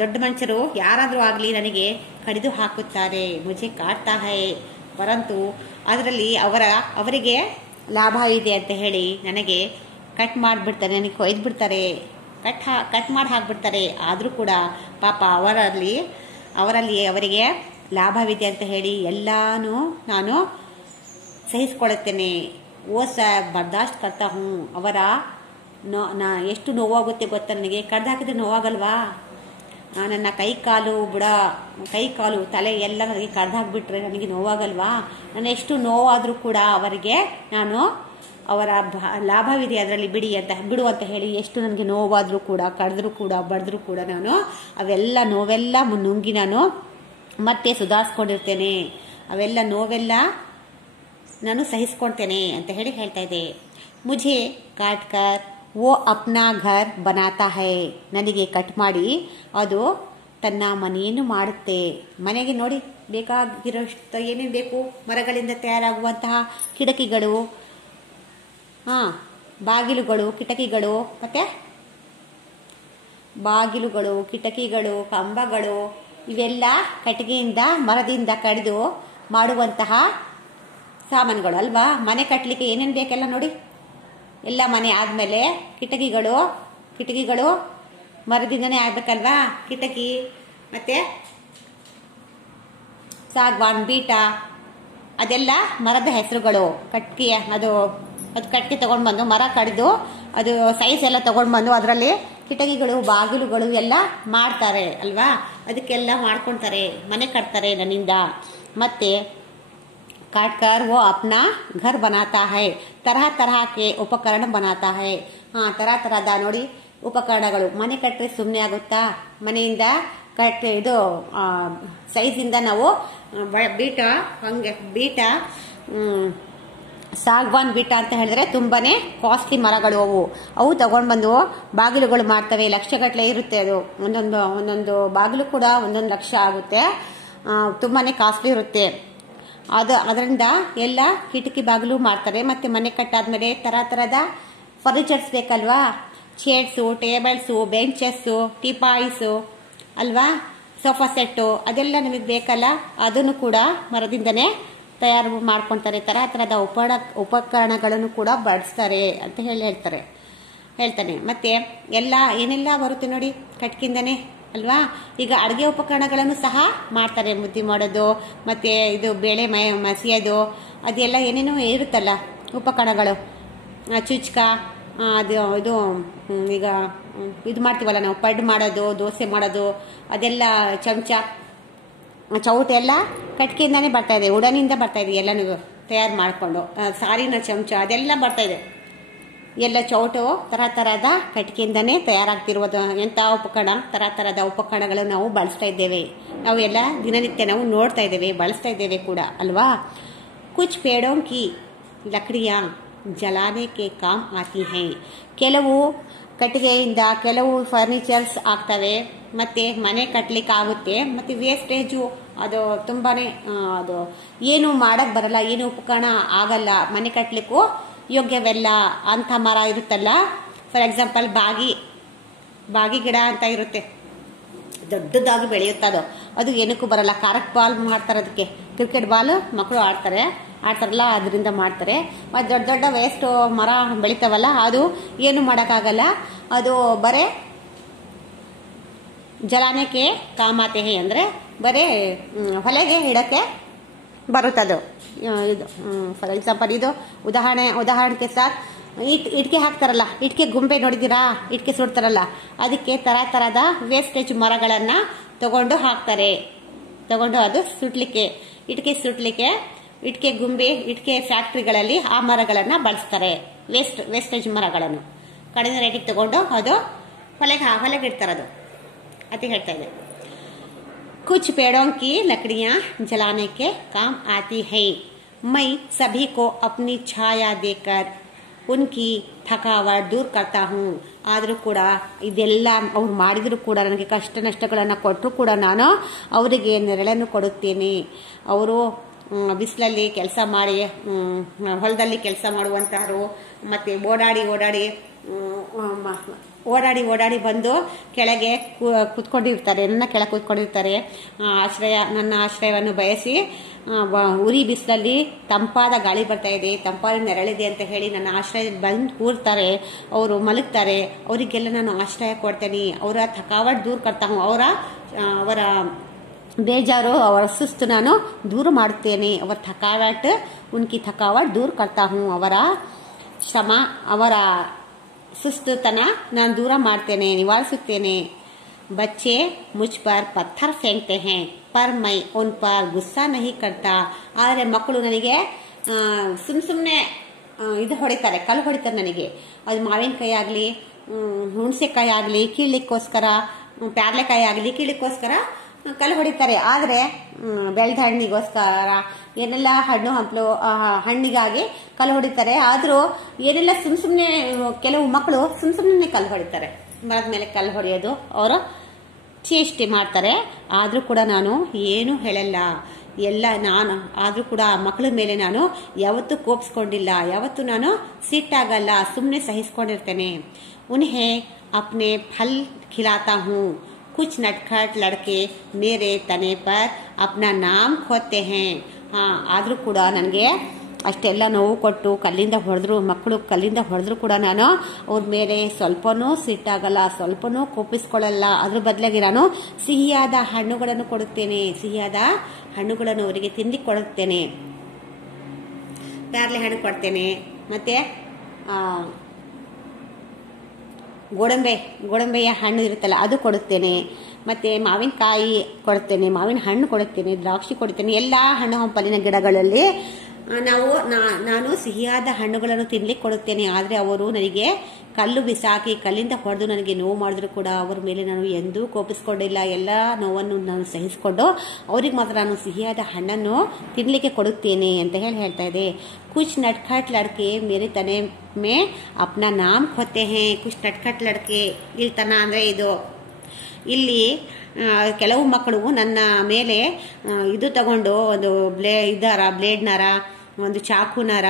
ದೊಡ್ಡ ಮನುಷ್ಯರು ಯಾರಾದರೂ ಆಗಲಿ ನನಗೆ ಕಡಿದು ಹಾಕುತ್ತಾರೆ. ಮುಜೆ ಕಾಡ್ತಾ ಹೈ, ಪರಂತು ಅದರಲ್ಲಿ ಅವರಿಗೆ ಲಾಭ ಇದೆ ಅಂತ ಹೇಳಿ ನನಗೆ ಕಟ್ ಮಾಡಿಬಿಡ್ತಾರೆ, ನನಗೆ ಕೊಯ್ದು ಬಿಡ್ತಾರೆ, ಕಟ್ ಮಾಡಿ ಹಾಕ್ಬಿಡ್ತಾರೆ. ಆದರೂ ಕೂಡ ಪಾಪ ಅವರಲ್ಲಿ ಅವರಿಗೆ ಲಾಭವಿದೆ ಅಂತ ಹೇಳಿ ಎಲ್ಲಾನು ನಾನು ಸಹಿಸ್ಕೊಳ್ಳುತ್ತೇನೆ. ಓಸ ಬರ್ದಾಶ್ತ್ ಕರ್ತಾ ಹೂँ. ಅವರ ಎಷ್ಟು ನೋವಾಗುತ್ತೆ ಗೊತ್ತಾ ನನಗೆ? ಕಡ್ದು ಹಾಕಿದ್ರೆ ನೋವಾಗಲ್ವಾ? ನನ್ನ ಕೈ ಕಾಲು ತಲೆ ಎಲ್ಲ ನನಗೆ ಕಡ್ದು ಹಾಕಿಬಿಟ್ರೆ ನನಗೆ ನೋವಾಗಲ್ವಾ? ನಾನು ಎಷ್ಟು ನೋವಾದರೂ ಕೂಡ ಅವರಿಗೆ ನಾನು ಅವರ ಲಾಭವಿದೆ ಅದರಲ್ಲಿ ಬಿಡು ಅಂತ ಹೇಳಿ ಎಷ್ಟು ನನಗೆ ನೋವಾದರೂ ಕೂಡ, ಕಡಿದ್ರೂ ಕೂಡ, ಬಡಿದ್ರೂ ಕೂಡ ನಾನು ಅವೆಲ್ಲ ನೋವೆಲ್ಲ ನುಂಗಿ ನಾನು ಮತ್ತೆ ಸುಧಾರಿಸ್ಕೊಂಡಿರ್ತೇನೆ. ಅವೆಲ್ಲ ನೋವೆಲ್ಲ ನಾನು ಸಹಿಸ್ಕೊಳ್ತೇನೆ ಅಂತ ಹೇಳಿ ಹೇಳ್ತಾ ಇದೆ. ಮುझे काट कर वो अपना घर बनाता है. ನನಗೆ ಕಟ್ ಮಾಡಿ ಅದು ತನ್ನ ಮನೆಯನ್ನು ಮಾಡುತ್ತೆ. ಮನೆಗೆ ನೋಡಿ ಬೇಕಾಗಿರೋಷ್ಟು ಏನೇನು ಬೇಕು, ಮರಗಳಿಂದ ತಯಾರಾಗುವಂತಹ ಕಿಟಕಿಗಳು, ಬಾಗಿಲುಗಳು, ಕಿಟಕಿಗಳು, ಕಂಬಗಳು, ಇವೆಲ್ಲ ಕಟ್ಟಿಗೆಯಿಂದ ಮರದಿಂದ ಕಡಿದು ಮಾಡುವಂತಹ ಸಾಮಾನುಗಳು ಅಲ್ವಾ? ಮನೆ ಕಟ್ಟಲಿಕ್ಕೆ ಏನೇನು ಬೇಕೆಲ್ಲ ನೋಡಿ. ಎಲ್ಲ ಮನೆ ಆದಮೇಲೆ ಕಿಟಕಿಗಳು ಮರದಿಂದನೇ ಆಗ್ಬೇಕಲ್ವಾ? ಕಿಟಕಿ ಮತ್ತೆ ಸಾಗ್ವಾನ್, ಬೀಟ, ಅದೆಲ್ಲ ಮರದ ಹೆಸರುಗಳು. ಅದು ಕಟ್ಟಿ ತಗೊಂಡು ಬಂದು ಮರ ಕಡಿದು ಅದು ಸೈಜ್ ಎಲ್ಲ ತಗೊಂಡು ಬಂದು ಅದರಲ್ಲಿ ಕಿಟಕಿಗಳು, ಬಾಗಿಲುಗಳು ಎಲ್ಲ ಮಾಡ್ತಾರೆ ಅಲ್ವಾ? ಅದಕ್ಕೆಲ್ಲ ಮಾಡ್ಕೊಳ್ತಾರೆ, ಮನೆ ಕಟ್ತಾರೆ ನನ್ನಿಂದ. ಮತ್ತೆ काटकर वो अपना घर बनाता है, तरह के ಉಪಕರಣ बनाता है. ತರಹದ ನೋಡಿ ಉಪಕರಣಗಳು. ಮನೆ ಕಟ್ಟರೆ ಸುಮ್ಮನೆ ಆಗುತ್ತಾ? ಮನೆಯಿಂದ ಇದು ಸೈಜಿಂದ ನಾವು ಬೀಟ ಸಾಗ್ವಾನ್ ಬೀಟ ಅಂತ ಹೇಳಿದ್ರೆ ತುಂಬಾನೇ ಕಾಸ್ಟ್ಲಿ ಮರಗಳು. ಅವು ತಗೊಂಡು ಬಂದು ಬಾಗಿಲುಗಳು ಮಾಡ್ತವೆ. ಲಕ್ಷಗಟ್ಟಲೆ ಇರುತ್ತೆ ಅದು. ಒಂದೊಂದು ಬಾಗಿಲು ಕೂಡ 1 ಲಕ್ಷ ಆಗುತ್ತೆ. ತುಂಬಾನೇ ಕಾಸ್ಟ್ಲಿ ಇರುತ್ತೆ. ಅದರಿಂದ ಎಲ್ಲ ಕಿಟಕಿ ಬಾಗಿಲು ಮಾಡ್ತಾರೆ. ಮತ್ತೆ ಮನೆ ಕಟ್ಟಾದ್ಮೇಲೆ ತರಹದ ಫರ್ನಿಚರ್ಸ್ ಬೇಕಲ್ವಾ? ಚೇರ್ಸು, ಟೇಬಲ್ಸು, ಬೆಂಚಸ್ಸು, ಟೀಪಾಯ್ಸು ಅಲ್ವಾ? ಸೋಫಾ ಸೆಟ್ಟು ಅದೆಲ್ಲ ನಮಗೆ ಬೇಕಲ್ಲ, ಅದನ್ನು ಕೂಡ ಮರದಿಂದನೇ ತಯಾರು ಮಾಡ್ಕೊಳ್ತಾರೆ. ತರಹದ ಉಪಕರಣಗಳನ್ನು ಕೂಡ ಬಳಸ್ತಾರೆ ಅಂತ ಹೇಳ್ತಾನೆ. ಮತ್ತೆ ಏನೆಲ್ಲ ಬರುತ್ತೆ ನೋಡಿ ಕಟ್ಕಿಂದನೇ ಅಲ್ವಾ? ಈಗ ಅಡುಗೆ ಉಪಕರಣಗಳನ್ನು ಸಹ ಮಾಡ್ತಾರೆ. ಮುದ್ದೆ ಮಾಡೋದು, ಮತ್ತೆ ಇದು ಬೇಳೆ ಮಸಿಯೋದು, ಅದೆಲ್ಲ ಏನೇನೋ ಇರುತ್ತಲ್ಲ ಉಪಕರಣಗಳು. ಚುಚ್ಕ, ಇದು ಈಗ ಇದು ಮಾಡ್ತೀವಲ್ಲ ನಾವು, ಪಡ್ಡು ಮಾಡೋದು, ದೋಸೆ ಮಾಡೋದು, ಅದೆಲ್ಲ ಚಮಚ, ಚೌಟ ಎಲ್ಲ ಕಟ್ಕೆಯಿಂದಾನೇ ಬರ್ತಾ ಇದೆ. ಉಡನಿಂದ ಬರ್ತಾ ಇದೆ ಎಲ್ಲನೂ ತಯಾರು ಮಾಡಿಕೊಂಡು. ಸಾರಿನ ಚಮಚ ಅದೆಲ್ಲ ಬರ್ತಾ ಇದೆ. ಎಲ್ಲ ಚೌಟು ತರಹದ ಕಟ್ಟಿಗೆಯಿಂದನೇ ತಯಾರಾಗ್ತಿರುವುದು. ಎಂಥ ಉಪಕರಣ, ತರಹದ ಉಪಕರಣಗಳು ನಾವು ಬಳಸ್ತಾ ಇದ್ದೇವೆ. ನಾವು ಎಲ್ಲ ದಿನನಿತ್ಯ ನಾವು ನೋಡ್ತಾ ಇದ್ದೇವೆ, ಬಳಸ್ತಾ ಇದ್ದೇವೆ ಕೂಡ ಅಲ್ವಾ. ಕುಚ್ ಪೇಡೋं की लकड़ियां जलाने के काम आती हैं. ಕೆಲವು ಕಟ್ಟಿಗೆಯಿಂದ ಕೆಲವು ಫರ್ನಿಚರ್ಸ್ ಆಗ್ತವೆ, ಮತ್ತೆ ಮನೆ ಕಟ್ಟಲಿಕ್ಕೆ ಆಗುತ್ತೆ. ಮತ್ತೆ ವೇಸ್ಟೇಜು ಅದು ತುಂಬಾನೇ ಅದು ಏನು ಮಾಡಕ್ ಬರಲ್ಲ, ಏನು ಉಪಕರಣ ಆಗಲ್ಲ, ಮನೆ ಕಟ್ಟಲಿಕ್ಕೂ ಯೋಗ್ಯವೆಲ್ಲ ಅಂತ ಮರ ಇರುತ್ತಲ್ಲ. ಫಾರ್ ಎಕ್ಸಾಂಪಲ್ ಬಾಗಿ ಗಿಡ ಅಂತ ಇರುತ್ತೆ, ದೊಡ್ಡದಾಗಿ ಬೆಳೆಯುತ್ತದು. ಅದು ಏನಕ್ಕೂ ಬರಲ್ಲ. ಕಾರ್ಕ್ ಬಾಲ್ ಮಾಡ್ತಾರೆ, ಅದಕ್ಕೆ ಕ್ರಿಕೆಟ್ ಬಾಲ್ ಮಕ್ಕಳು ಆಡ್ತಾರಲ್ಲ ಅದರಿಂದ ಮಾಡ್ತಾರೆ. ಮತ್ತು ದೊಡ್ಡ ದೊಡ್ಡ ವೇಸ್ಟ್ ಮರ ಬೆಳಿತಾವಲ್ಲ ಅದು ಏನು ಮಾಡೋಕ್ಕಾಗಲ್ಲ, ಅದು ಬರೇ ಜಲಾನೆಗೆ ಕಾಮಾತೆ ಹೇ ಅಂದರೆ ಬರೇ ಹೊಲೆಗೆ ಇಡಕ್ಕೆ ಬರುತ್ತದು. ಇದು ಫಾರ್ ಎಕ್ಸಾಂಪಲ್ ಇದು ಉದಾಹರಣೆಗೆ ಸಾಥ್ ಇಟ್ಕೆ ಹಾಕ್ತಾರಲ್ಲ, ಇಟ್ಕೆ ಗುಂಪೆ ನೋಡಿದ್ದೀರಾ, ಇಟ್ಕೆ ಸುಡ್ತಾರಲ್ಲ, ಅದಕ್ಕೆ ತರಹದ ವೇಸ್ಟೇಜ್ ಮರಗಳನ್ನ ತಗೊಂಡು ಹಾಕ್ತಾರೆ. ತಗೊಂಡು ಅದು ಸುಟ್ಲಿಕ್ಕೆ ಇಟ್ಕೆ ಗುಂಬೆ, ಇಟ್ಕೆ ಫ್ಯಾಕ್ಟ್ರಿಗಳಲ್ಲಿ ಆ ಮರಗಳನ್ನ ಬಳಸ್ತಾರೆ. ವೇಸ್ಟೇಜ್ ಮರಗಳನ್ನು ಕಡಿಮೆ ರೇಟಿಗೆ ತಗೊಂಡು ಅದು ಹೊಲೆಗೆ ಇಡ್ತಾರೆ. ಅದು ಅತಿ ಹೇಳ್ತಾ ಇದೆ. कुछ पेड़ों की लकड़ियां जलाने के काम आती है. मैं सभी को अपनी छाया देकर उनकी थकावट दूर करता हूँ. ಆದರೂ ಕೂಡ ಇದೆಲ್ಲ ಅವ್ರು ಮಾಡಿದ್ರು ಕೂಡ, ನನಗೆ ಕಷ್ಟ ನಷ್ಟಗಳನ್ನು ಕೊಟ್ಟರು ಕೂಡ ನಾನು ಅವರಿಗೆ ನೆರಳನ್ನು ಕೊಡುತ್ತೇನೆ. ಅವರು ಬಿಸಿಲಲ್ಲಿ ಕೆಲಸ ಮಾಡಿ, ಹೊಲದಲ್ಲಿ ಕೆಲಸ ಮಾಡುವಂತಹರು, ಮತ್ತೆ ಓಡಾಡಿ ಬಂದು ಕೆಳಗೆ ಕೂತ್ಕೊಂಡಿರ್ತಾರೆ, ಕೆಳಗೆ ಕೂತ್ಕೊಂಡಿರ್ತಾರೆ. ನನ್ನ ಆಶ್ರಯವನ್ನು ಬಯಸಿ ಉರಿ ಬಿಸಿಲಲ್ಲಿ ತಂಪಾದ ಗಾಳಿ ಬರ್ತಾ ಇದೆ, ತಂಪಾದ ನೆರಳಿದೆ ಅಂತ ಹೇಳಿ ನನ್ನ ಆಶ್ರಯ ಬಂದು ಕೂರ್ತಾರೆ, ಅವರು ಮಲಗ್ತಾರೆ. ಅವರಿಗೆಲ್ಲ ನಾನು ಆಶ್ರಯ ಕೊಡ್ತೇನೆ. ಅವರ ಥಕಾವಟ್ ದೂರ ಕರ್ತಾ ಹೂँ. ಅವರ ಬೇಜಾರು, ಅವರ ಸುಸ್ತು ನಾನು ದೂರ ಮಾಡುತ್ತೇನೆ. ಅವರ ಥಕಾವಟ್ ಉನ್ಕಿ ಥಕಾವಟ್ ದೂರ ಕರ್ತಾ ಹೂँ. ಅವರ ಶ್ರಮ, ಅವರ ಸುಸ್ತುತನ ನಾನು ದೂರ ಮಾಡ್ತೇನೆ, ನಿವಾರಿಸುತ್ತೇನೆ. ಬಚ್ಚೆ ಮುಜ್ ಪರ್ ಪತ್ಥರ್ ಫೇಂಕ್ತೆ ಹೇ ಪರ್ ಮೈ ಉನ್ ಪರ್ ಗುಸ್ಸಾ ನಹಿ ಕರ್ತಾ. ಆದರೆ ಮಕ್ಕಳು ನನಗೆ ಸುಮ್ಮನೆ ಇದು ಹೊಡಿತಾರೆ, ಕಲ್ಲು ಹೊಡಿತಾರೆ ನನಗೆ. ಅದು ಮಾವಿನಕಾಯಿ ಆಗಲಿ, ಹುಣಸೆಕಾಯಿ ಆಗಲಿ ಕೀಳಲಿಕ್ಕೋಸ್ಕರ, ಪ್ಯಾರ್ಲೆಕಾಯಿ ಆಗಲಿ ಕೀಳಲಿಕ್ಕೋಸ್ಕರ ಕಲ್ಲು ಹೊಡಿತಾರೆ. ಆದರೆ ಬೆಳೆದ ಹಣ್ಣಿಗೋಸ್ಕರ ಏನೆಲ್ಲ ಹಣ್ಣು ಹಂಪಲು ಹಣ್ಣಿಗಾಗಿ ಕಲ್ಲು ಹೊಡಿತಾರೆ. ಆದರೂ ಏನೆಲ್ಲ ಸುಮ್ಮನೆ ಕೆಲವು ಮಕ್ಕಳು ಸುಮ್ಮನೆ ಕಲ್ಲು ಹೊಡಿತಾರೆ. ಮರದ ಮೇಲೆ ಕಲ್ಲು ಹೊಡೆಯೋದು ಅವರು ಚೇಷ್ಟೆ ಮಾಡ್ತಾರೆ. ಆದರೂ ಕೂಡ ನಾನು ಏನು ಹೇಳಲ್ಲ, ಎಲ್ಲ ನಾನು ಆದರೂ ಕೂಡ ಮಕ್ಕಳ ಮೇಲೆ ನಾನು ಯಾವತ್ತೂ ಕೋಪಿಸ್ಕೊಂಡಿಲ್ಲ, ಯಾವತ್ತೂ ನಾನು ಸಿಟ್ಟಾಗಲ್ಲ, ಸುಮ್ಮನೆ ಸಹಿಸ್ಕೊಂಡಿರ್ತೇನೆ. ಉನ್ಹೇ ಅಪ್ನೆ ಫಲ್ ಖಿಲಾತಾ ಹೂँ. कुछ नटखट लड़के मेरे तने पर अपना नाम खोते हैं. ಆದರೂ ಕೂಡ ನನಗೆ ಅಷ್ಟೆಲ್ಲ ನೋವು ಕೊಟ್ಟು ಮಕ್ಕಳು ಕಲ್ಲಿಂದ ಹೊಡೆದ್ರು ಕೂಡ ನಾನು ಅವ್ರ ಮೇಲೆ ಸ್ವಲ್ಪನೂ ಸಿಟ್ಟಾಗಲ್ಲ, ಸ್ವಲ್ಪನೂ ಕೋಪಿಸ್ಕೊಳ್ಳಲ್ಲ. ಅದ್ರ ಬದಲಾಗಿ ನಾನು ಸಿಹಿಯಾದ ಹಣ್ಣುಗಳನ್ನು ಕೊಡುತ್ತೇನೆ, ಸಿಹಿಯಾದ ಹಣ್ಣುಗಳನ್ನು ಅವರಿಗೆ ತಿನ್ಲಿಕ್ಕೆ ಕೊಡುತ್ತೇನೆ. ಪ್ಯಾರ್ಲೆ ಹಣ್ಣು ಕೊಡ್ತೇನೆ, ಮತ್ತೆ ಗೋಡಂಬೆಯ ಹಣ್ಣು ಇರುತ್ತಲ್ಲ ಅದು ಕೊಡುತ್ತೇನೆ, ಮತ್ತೆ ಮಾವಿನಕಾಯಿ ಕೊಡುತ್ತೇನೆ, ಮಾವಿನ ಹಣ್ಣು ಕೊಡುತ್ತೇನೆ, ದ್ರಾಕ್ಷಿ ಕೊಡುತ್ತೇನೆ. ಎಲ್ಲ ಹಣ್ಣು ಹಂಪಲಿನ ಗಿಡಗಳಲ್ಲಿ ನಾನು ಸಿಹಿಯಾದ ಹಣ್ಣುಗಳನ್ನು ತಿನ್ಲಿಕ್ಕೆ ಕೊಡುತ್ತೇನೆ. ಆದರೆ ಅವರು ನನಗೆ ಕಲ್ಲು ಬಿಸಾಕಿ ಕಲ್ಲಿಂದ ಹೊಡೆದು ನನಗೆ ನೋವು ಮಾಡಿದ್ರು ಕೂಡ ಅವರ ಮೇಲೆ ನಾನು ಎಂದೂ ಕೋಪಿಸ್ಕೊಂಡಿಲ್ಲ. ಎಲ್ಲ ನೋವನ್ನು ನಾನು ಸಹಿಸಿಕೊಂಡು ಅವ್ರಿಗೆ ಮಾತ್ರ ನಾನು ಸಿಹಿಯಾದ ಹಣ್ಣನ್ನು ತಿನ್ಲಿಕ್ಕೆ ಕೊಡುತ್ತೇನೆ ಅಂತ ಹೇಳ್ತಾ ಇದೆ. कुछ नटखट लड़के मेरे तने में अपना नाम खोते हैं. कुछ नटखट लड़के, ಇಲ್ಲಿ ತನ ಅಂದರೆ ಇದು, ಇಲ್ಲಿ ಕೆಲವು ಮಕ್ಕಳು ನನ್ನ ಮೇಲೆ ಇದು ತಗೊಂಡು ಒಂದು ಬ್ಲೇಡ್ ನರ, ಒಂದು ಚಾಕು ನರ,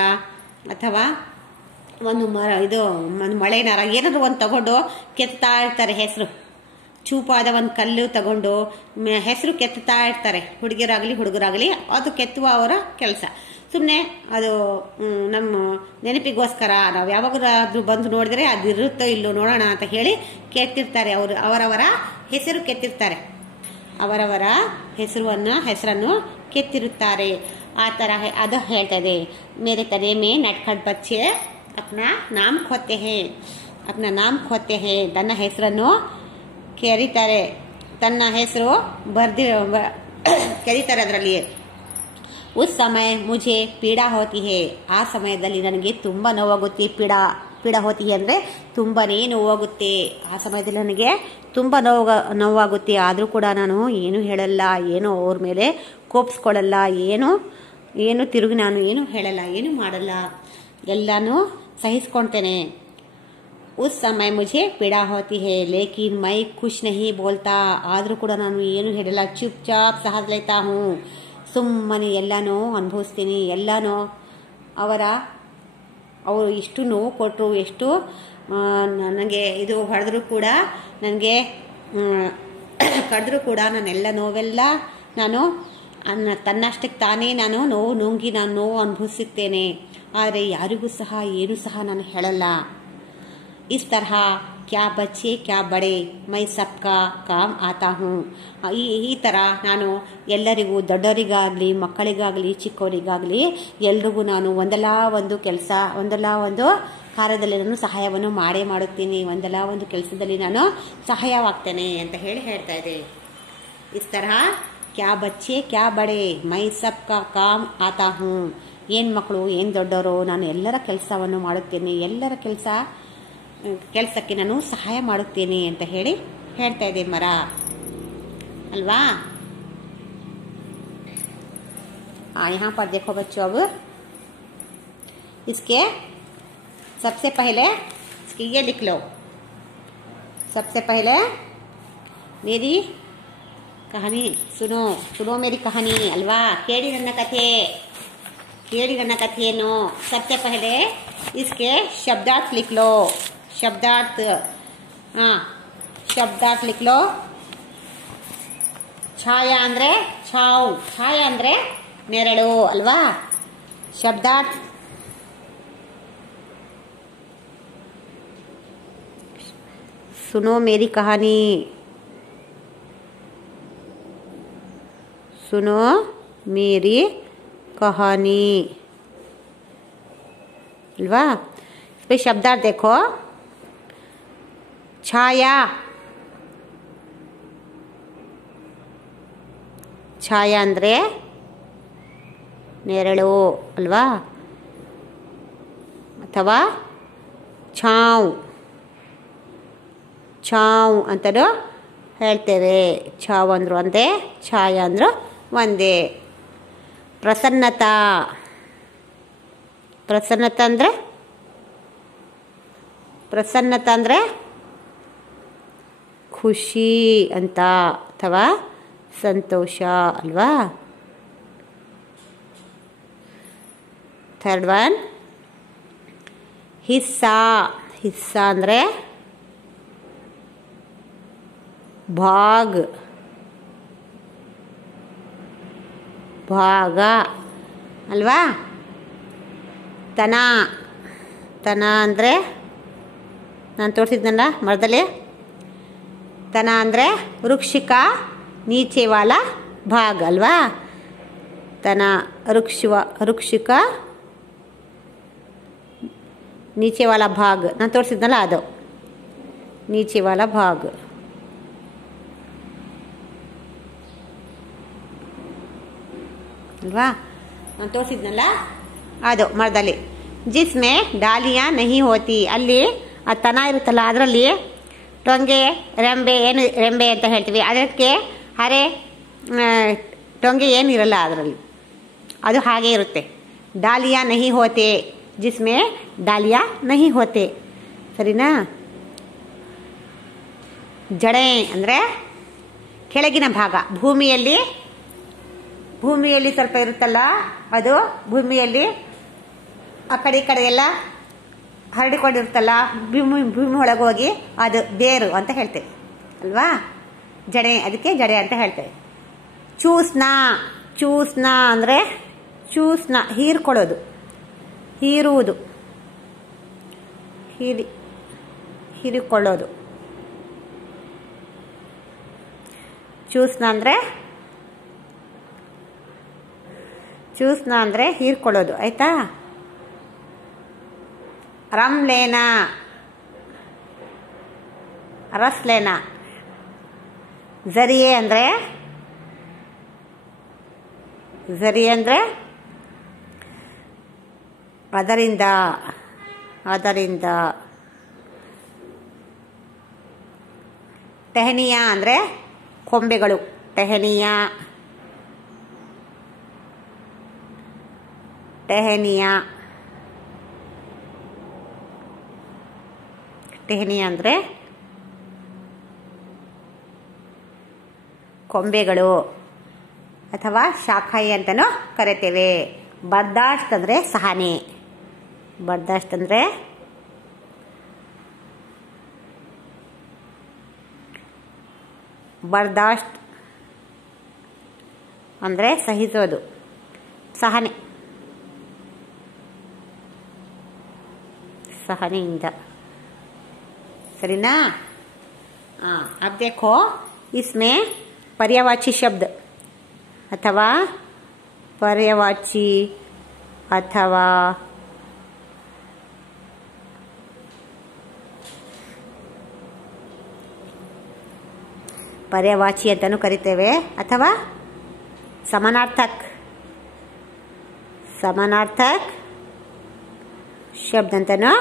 ಅಥವಾ ಒಂದು ಮಳೆ ನರ, ಏನಾದರೂ ಒಂದು ತಗೊಂಡು ಕೆತ್ತಾ ಇರ್ತಾರೆ. ಹೆಸರು ಚೂಪಾದ ಒಂದು ಕಲ್ಲು ತಗೊಂಡು ಹೆಸರು ಕೆತ್ತಾ ಇರ್ತಾರೆ. ಹುಡುಗರಾಗಲಿ ಅದು ಕೆತ್ತುವ ಅವರ ಕೆಲಸ. ಸುಮ್ಮನೆ ಅದು ನಮ್ಮ ನೆನಪಿಗೋಸ್ಕರ ನಾವು ಯಾವಾಗಾದ್ರೂ ಬಂದು ನೋಡಿದ್ರೆ ಅದು ಇರುತ್ತೋ ಇಲ್ಲೋ ನೋಡೋಣ ಅಂತ ಹೇಳಿ ಕೆತ್ತಿರ್ತಾರೆ. ಅವರವರ ಹೆಸರು ಕೆತ್ತಿರ್ತಾರೆ, ಅವರವರ ಹೆಸರನ್ನು ಕೆತ್ತಿರುತ್ತಾರೆ. ಆ ಥರ ಅದು ಹೇಳ್ತಾ ಇದೆ. ಮೇರೆ ತನೆ ಮೇ ನಟ್ಖಟ್ ಬಚ್ಚೆ ಅಪ್ನಾ ನಾಮ್ ಖೋತೆ ಹೇ. ತನ್ನ ಹೆಸರನ್ನು ಕೆರೀತಾರೆ, ತನ್ನ ಹೆಸರು ಕೆರೀತಾರೆ ಅದರಲ್ಲಿ. ಉಸ್ ಸಮಯ ಮುझे ಪೀಡಾ ಹೋತಿ ಹೇ. ಆ ಸಮಯದಲ್ಲಿ ನನಗೆ ತುಂಬ ನೋವಾಗುತ್ತೆ, ಪೀಡಾ ಹೋತಿ ಅಂದರೆ ತುಂಬನೇ ನೋವಾಗುತ್ತೆ. ಆ ಸಮಯದಲ್ಲಿ ನನಗೆ ತುಂಬ ನೋವಾಗುತ್ತೆ. ಆದರೂ ಕೂಡ ನಾನು ಏನು ಹೇಳಲ್ಲ, ಏನು ಅವ್ರ ಮೇಲೆ ಕೋಪಿಸ್ಕೊಳ್ಳಲ್ಲ, ಏನು ತಿರುಗಿ ನಾನು ಏನು ಹೇಳಲ್ಲ, ಏನು ಮಾಡಲ್ಲ, ಎಲ್ಲನೂ ಸಹಿಸ್ಕೊಳ್ತೇನೆ. ಉಸ್ ಸಮಯ ಮುझे ಪೀಡಾ ಹೋತಿ ಹೇ ಲೇಕಿನ್ ಮೈ ಕುಚ್ ನಹಿ ಬೋಲ್ತಾ. ಆದರೂ ಕೂಡ ನಾನು ಏನು ಹೇಳಲ್ಲ, ಚುಪ್ ಚಾಪ್ ಸಹದ್ ಲೇತಾ ಹೂँ. ಸುಮ್ಮನೆ ಎಲ್ಲನೂ ಅನುಭವಿಸ್ತೀನಿ. ಎಲ್ಲನೂ ಅವರು ಇಷ್ಟು ನೋವು ಕೊಟ್ಟರು, ಎಷ್ಟು ನನಗೆ ಇದು ಹೊಡೆದ್ರು ಕೂಡ, ನನಗೆ ಕಡಿದ್ರು ಕೂಡ ನಾನೆಲ್ಲ ನೋವೆಲ್ಲ ನಾನು ತನ್ನಷ್ಟಕ್ಕೆ ತಾನೇ ನಾನು ನೋವು ಅನುಭವಿಸುತ್ತೇನೆ. ಆದರೆ ಯಾರಿಗೂ ಸಹ ಏನೂ ಸಹ ನಾನು ಹೇಳಲ್ಲ. इस तरह क्या बच्चे क्या बड़े मैं सबका काम आता हूँ. ಈ ಥರ ನಾನು ಎಲ್ಲರಿಗೂ, ದೊಡ್ಡವರಿಗಾಗಲಿ ಮಕ್ಕಳಿಗಾಗಲಿ ಚಿಕ್ಕವರಿಗಾಗಲಿ ಎಲ್ರಿಗೂ ನಾನು ಒಂದಲ್ಲ ಒಂದು ಕೆಲಸ, ಒಂದಲ್ಲ ಒಂದು ಕಾರ್ಯದಲ್ಲಿ ನಾನು ಸಹಾಯವನ್ನು ಮಾಡುತ್ತೀನಿ, ಒಂದಲ್ಲ ಒಂದು ಕೆಲಸದಲ್ಲಿ ನಾನು ಸಹಾಯವಾಗ್ತೇನೆ ಅಂತ ಹೇಳ್ತಾ ಇದೆ. ಇಸ್ ತರಹ ಕ್ಯಾ ಬಚ್ಚೆ ಕ್ಯಾ ಬಡೆ ಮೈ ಸಬ್ಕಾ ಕಾಮ್ ಆತಾ ಹೂँ. ಏನು ಮಕ್ಕಳು ಏನು ದೊಡ್ಡವರು, ನಾನು ಎಲ್ಲರ ಕೆಲಸವನ್ನು ಮಾಡುತ್ತೇನೆ, ಎಲ್ಲರ ಕೆಲಸಕ್ಕೆ ನಾನು ಸಹಾಯ ಮಾಡುತ್ತೇನೆ ಅಂತ ಹೇಳ್ತಾ ಇದೆ ಮರ ಅಲ್ವಾ. यहाँ पर देखो बच्चों, अब इसके सबसे पहले इसके ये लिख लो. सबसे पहले मेरी कहानी सुनो मेरी कहानी अल्वा. ಕೇಳಿ ನನ್ನ ಕಥೆಯನ್ನು. सबसे पहले इसके शब्दार्थ लिख लो. शब्दार्थ लिख लो. ಛಾಯಾ ಅಂದ್ರೆ ಛಾಯಾ ಅಂದ್ರೆ ನೆರಳು ಅಲ್ವಾ. ಶಬ್ದಾರ್ಥ सुनो मेरी कहानी. सुनो मेरी कहानी अल्वा. इस पे शब्दार्थ देखो. छाया, ಛಾಯಾ ಅಂದರೆ ನೆರಳು ಅಲ್ವಾ. ಅಥವಾ ಛಾವ್ ಅಂತಲೂ ಹೇಳ್ತೇವೆ. ಛಾವ್ ಅಂದ್ರು ಒಂದೇ, ಛಾಯಾ ಅಂದ್ರು ಒಂದೇ. ಪ್ರಸನ್ನತಾ ಅಂದರೆ ಖುಷಿ ಅಂತ ಅಥವಾ ಸಂತೋಷ ಅಲ್ವಾ. ಥರ್ಡ್ ಒನ್ ಹಿಸ್ಸಾ ಅಂದರೆ ಭಾಗ ಅಲ್ವಾ. ತನ ಅಂದರೆ ನಾನು ತೋರಿಸಿದ್ನಲ್ಲ ಮರದಲ್ಲಿ, ತನ ಅಂದರೆ ವೃಕ್ಷಿಕ नीचे वाला भाग अल्वा. तना वृक्षिक नीचे वाला भाग ನಾನು ತೋರಿಸಿದ್ನಲ್ಲ ಅದು नीचे वाला भाग ಅಲ್ವಾ. ನಾನು ತೋರಿಸಿದ್ನಲ್ಲ ಅದು ಮರದಲ್ಲಿ. ಜಿಸ್ಮೆ ಡಾಲಿಯಾ ನಹಿ ಹೋತಿ. ಅಲ್ಲಿ ಆ ತನ ಇರುತ್ತಲ್ಲ ಅದರಲ್ಲಿ ಟೊಂಗೆ ರೆಂಬೆ ಅಂತ ಹೇಳ್ತೀವಿ. ಅದಕ್ಕೆ ಹರೆ ಟೊಂಗೆ ಏನಿರಲ್ಲ ಅದರಲ್ಲಿ, ಅದು ಹಾಗೆ ಇರುತ್ತೆ. ಡಾಲಿಯಾ ನಹಿ ಹೋತೆ, ಜಿಸ್ಮೆ ಡಾಲಿಯಾ ನಹಿ ಹೋತೆ. ಸರಿನಾ. ಜಡೆ ಅಂದರೆ ಕೆಳಗಿನ ಭಾಗ. ಭೂಮಿಯಲ್ಲಿ ಸ್ವಲ್ಪ ಇರುತ್ತಲ್ಲ ಅದು, ಭೂಮಿಯಲ್ಲಿ ಆ ಕಡೆ ಈ ಕಡೆ ಎಲ್ಲ ಹರಡಿಕೊಂಡಿರುತ್ತಲ್ಲ, ಭೂಮಿ ಒಳಗೆ ಹೋಗಿ ಅದು ಬೇರು ಅಂತ ಹೇಳ್ತೇವೆ ಅಲ್ವಾ. ಜಡೆ, ಅದಕ್ಕೆ ಜಡೆ ಅಂತ ಹೇಳ್ತೇವೆ. ಚೂಸ್ನ ಅಂದರೆ ಹೀರ್ಕೊಳ್ಳೋದು, ಹೀರುವುದು, ಹೀರಿಕೊಳ್ಳೋದು. ಚೂಸ್ನ ಅಂದರೆ ಹೀರ್ಕೊಳ್ಳೋದು. ಆಯ್ತಾ. ರಸ್ ಲೇನಾ. ಝರಿಯೆ ಅಂದರೆ ಅದರಿಂದ ಅದರಿಂದ. ಟೆಹನಿಯ ಅಂದರೆ ಕೊಂಬೆಗಳು. ಟೆಹನಿಯ, ಟೆಹನಿಯ, ಟೆಹನಿಯ ಅಂದರೆ ಕೊಂಬೆಗಳು ಅಥವಾ ಶಾಖಾಯಿ ಅಂತಲೂ ಕರಿತೇವೆ. ಬರ್ದಾಶ್ತ್ ಅಂದರೆ ಸಹನೆ. ಬರ್ದಾಶ್ತ್ ಅಂದರೆ ಬರ್ದಾಶ್ತ್ ಅಂದರೆ ಸಹಿಸೋದು, ಸಹನೆ, ಸಹನೆಯಿಂದ. सरीना। अब देखो इसमें पर्यायवाची शब्द अथवा पर्यायवाची अथवा पर्यायवाची अंतानू करीतेवे अथवा समानार्थक समानार्थक शब्द अंतानू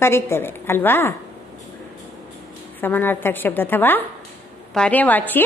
करीतेवे अल्वा। समानार्थक शब्द अथवा पर्यायवाची